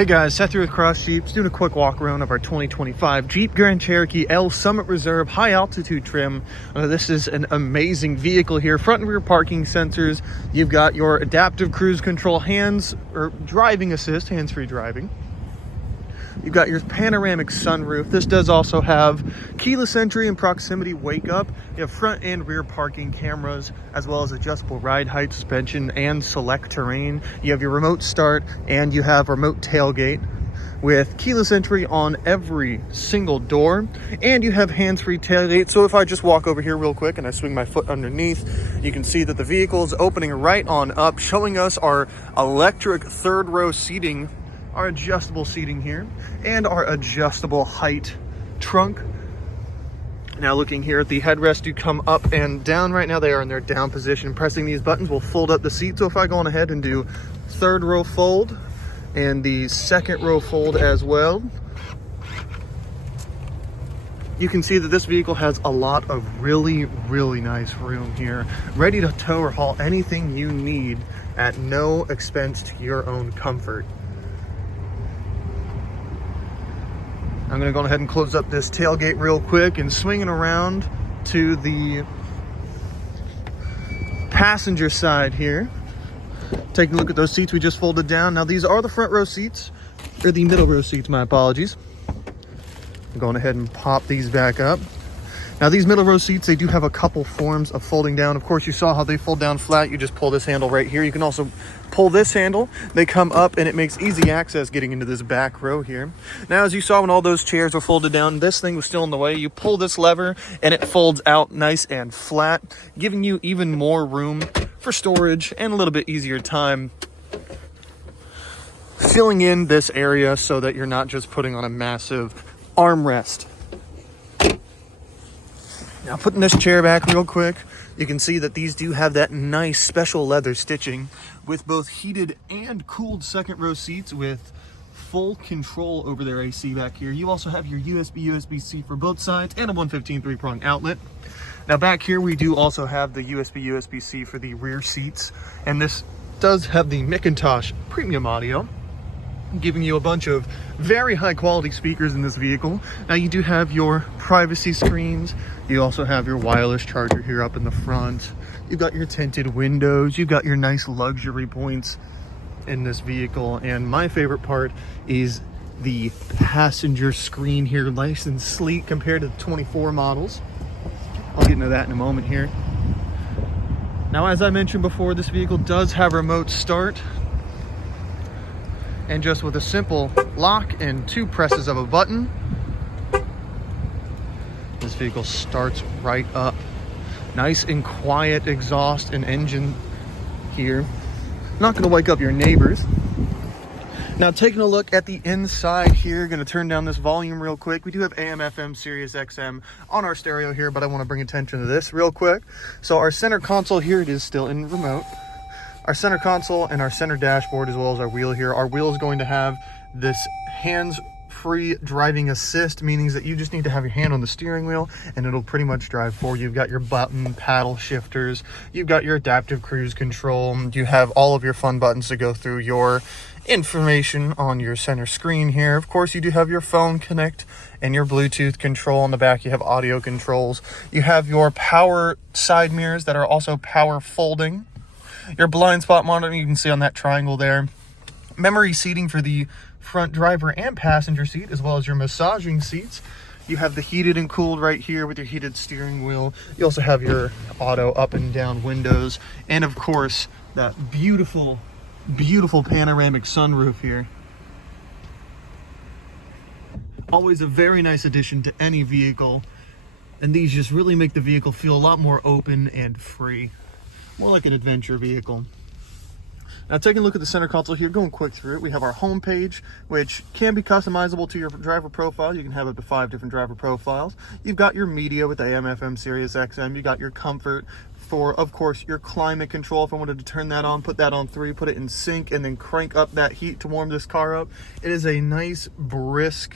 Hey guys, Seth here with Cross Jeeps, doing a quick walk around of our 2025 Jeep Grand Cherokee L Summit Reserve high altitude trim. This is an amazing vehicle here. Front and rear parking sensors. You've got your adaptive cruise control driving assist, hands-free driving. You've got your panoramic sunroof. This does also have keyless entry and proximity wake up. You have front and rear parking cameras, as well as adjustable ride height, suspension, and select terrain. You have your remote start, and you have remote tailgate with keyless entry on every single door, and you have hands-free tailgate. So if I just walk over here real quick and I swing my foot underneath, you can see that the vehicle is opening right on up, showing us our electric third row seating, our adjustable seating here, and our adjustable height trunk. Now looking here at the headrest, you come up and down. Right now they are in their down position. Pressing these buttons will fold up the seat. So if I go on ahead and do third row fold and the second row fold as well, you can see that this vehicle has a lot of really nice room here, ready to tow or haul anything you need at no expense to your own comfort. I'm gonna go ahead and close up this tailgate real quick and swing it around to the passenger side here. Taking a look at those seats we just folded down. Now these are the front row seats, or the middle row seats, my apologies. I'm going ahead and pop these back up. Now these middle row seats, they do have a couple forms of folding down. Of course, you saw how they fold down flat. You just pull this handle right here. You can also pull this handle. They come up and it makes easy access getting into this back row here. Now, as you saw when all those chairs were folded down, this thing was still in the way. You pull this lever and it folds out nice and flat, giving you even more room for storage and a little bit easier time filling in this area so that you're not just putting on a massive armrest. Now putting this chair back real quick, you can see that these do have that nice special leather stitching with both heated and cooled second row seats with full control over their AC back here. You also have your USB-C for both sides and a 115 3-prong outlet. Now back here we do also have the USB-C for the rear seats, and this does have the Macintosh premium audio, giving you a bunch of very high quality speakers in this vehicle. Now you do have your privacy screens. You also have your wireless charger here up in the front. You've got your tinted windows. You've got your nice luxury points in this vehicle. And my favorite part is the passenger screen here, nice and sleek compared to the 24 models. I'll get into that in a moment here. Now, as I mentioned before, this vehicle does have remote start. And just with a simple lock and 2 presses of a button, this vehicle starts right up. Nice and quiet exhaust and engine here. Not gonna wake up your neighbors. Now taking a look at the inside here, gonna turn down this volume real quick. We do have AM, FM, Sirius XM on our stereo here, but I wanna bring attention to this real quick. So our center console here, it is still in remote. Our center console and our center dashboard, as well as our wheel here. Our wheel is going to have this hands-free driving assist, meaning that you just need to have your hand on the steering wheel and it'll pretty much drive for you. You've got your button paddle shifters. You've got your adaptive cruise control. You have all of your fun buttons to go through your information on your center screen here. Of course, you do have your phone connect and your Bluetooth control. On the back, you have audio controls. You have your power side mirrors that are also power folding. Your blind spot monitor, you can see on that triangle there. Memory seating for the front driver and passenger seat, as well as your massaging seats. You have the heated and cooled right here with your heated steering wheel. You also have your auto up and down windows. And of course, that beautiful panoramic sunroof here. Always a very nice addition to any vehicle. And these just really make the vehicle feel a lot more open and free. More like an adventure vehicle. Now taking a look at the center console here, going quick through it, we have our home page, which can be customizable to your driver profile. You can have up to 5 different driver profiles. You've got your media with the AM, FM, Sirius XM. You got your comfort for, of course, your climate control. If I wanted to turn that on, put that on 3, put it in sync, and then crank up that heat to warm this car up. It is a nice, brisk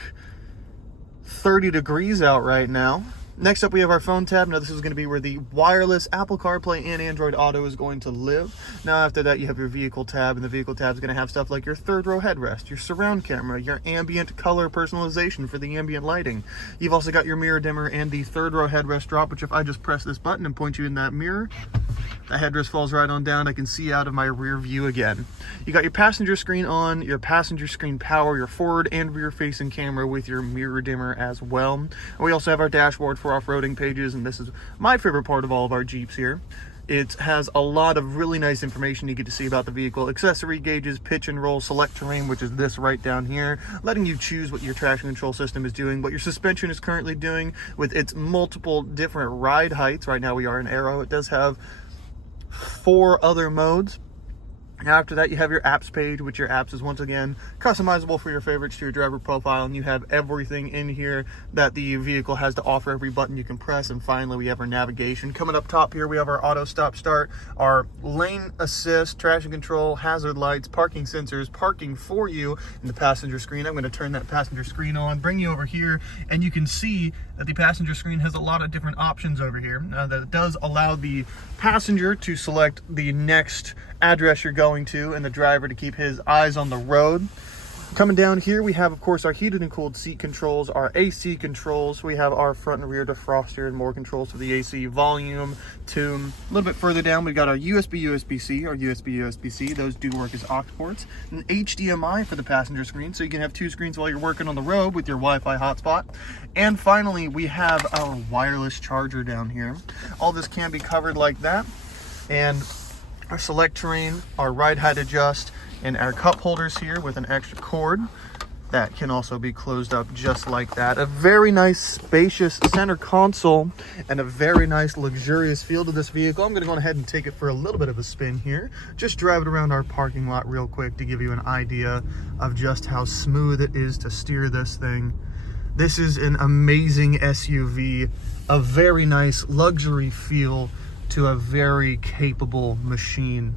30 degrees out right now. Next up, we have our phone tab. Now, this is going to be where the wireless Apple CarPlay and Android Auto is going to live. Now, after that, you have your vehicle tab, and the vehicle tab is going to have stuff like your third row headrest, your surround camera, your ambient color personalization for the ambient lighting. You've also got your mirror dimmer and the third row headrest drop, which if I just press this button and point you in that mirror, the headrest falls right on down. I can see out of my rear view again. You got your passenger screen on, your passenger screen power, your forward and rear facing camera with your mirror dimmer as well. And we also have our dashboard for off-roading pages, and this is my favorite part of all of our Jeeps here. It has a lot of really nice information you get to see about the vehicle. Accessory gauges, pitch and roll, select terrain, which is this right down here, letting you choose what your traction control system is doing, what your suspension is currently doing with its multiple different ride heights. Right now we are in Aero. It does have 4 other modes. After that, you have your apps page, which your apps is once again customizable for your favorites to your driver profile, and you have everything in here that the vehicle has to offer, every button you can press. And finally, we have our navigation. Coming up top here, we have our auto stop start, our lane assist, traction control, hazard lights, parking sensors, parking for you in the passenger screen. I'm going to turn that passenger screen on, bring you over here, and you can see that the passenger screen has a lot of different options over here. That it does allow the passenger to select the next address you're going to, and the driver to keep his eyes on the road. Coming down here, we have, of course, our heated and cooled seat controls, our AC controls. We have our front and rear defroster and more controls for the AC, volume, tune. A little bit further down, we've got our USB-C, our USB-C. Those do work as aux ports. An HDMI for the passenger screen, so you can have 2 screens while you're working on the road with your Wi-Fi hotspot. And finally, we have our wireless charger down here. All this can be covered like that. And our select terrain, our ride height adjust, and our cup holders here with an extra cord that can also be closed up just like that. A very nice spacious center console and a very nice luxurious feel to this vehicle. I'm going to go ahead and take it for a little bit of a spin here. Just drive it around our parking lot real quick to give you an idea of just how smooth it is to steer this thing. This is an amazing SUV, a very nice luxury feel to a very capable machine.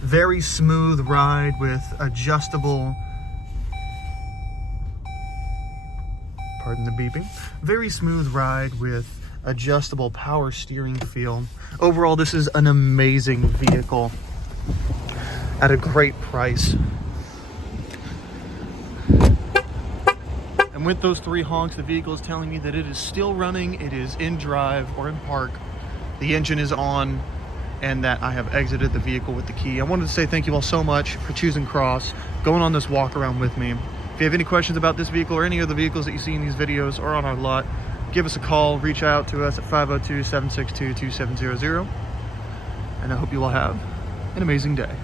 Very smooth ride with adjustable, pardon the beeping, very smooth ride with adjustable power steering feel. Overall, this is an amazing vehicle at a great price. And with those 3 honks, the vehicle is telling me that it is still running, it is in drive or in park, the engine is on, and that I have exited the vehicle with the key. I wanted to say thank you all so much for choosing Cross, going on this walk around with me. If you have any questions about this vehicle or any of the vehicles that you see in these videos or on our lot, give us a call, reach out to us at 502-762-2700. And I hope you all have an amazing day.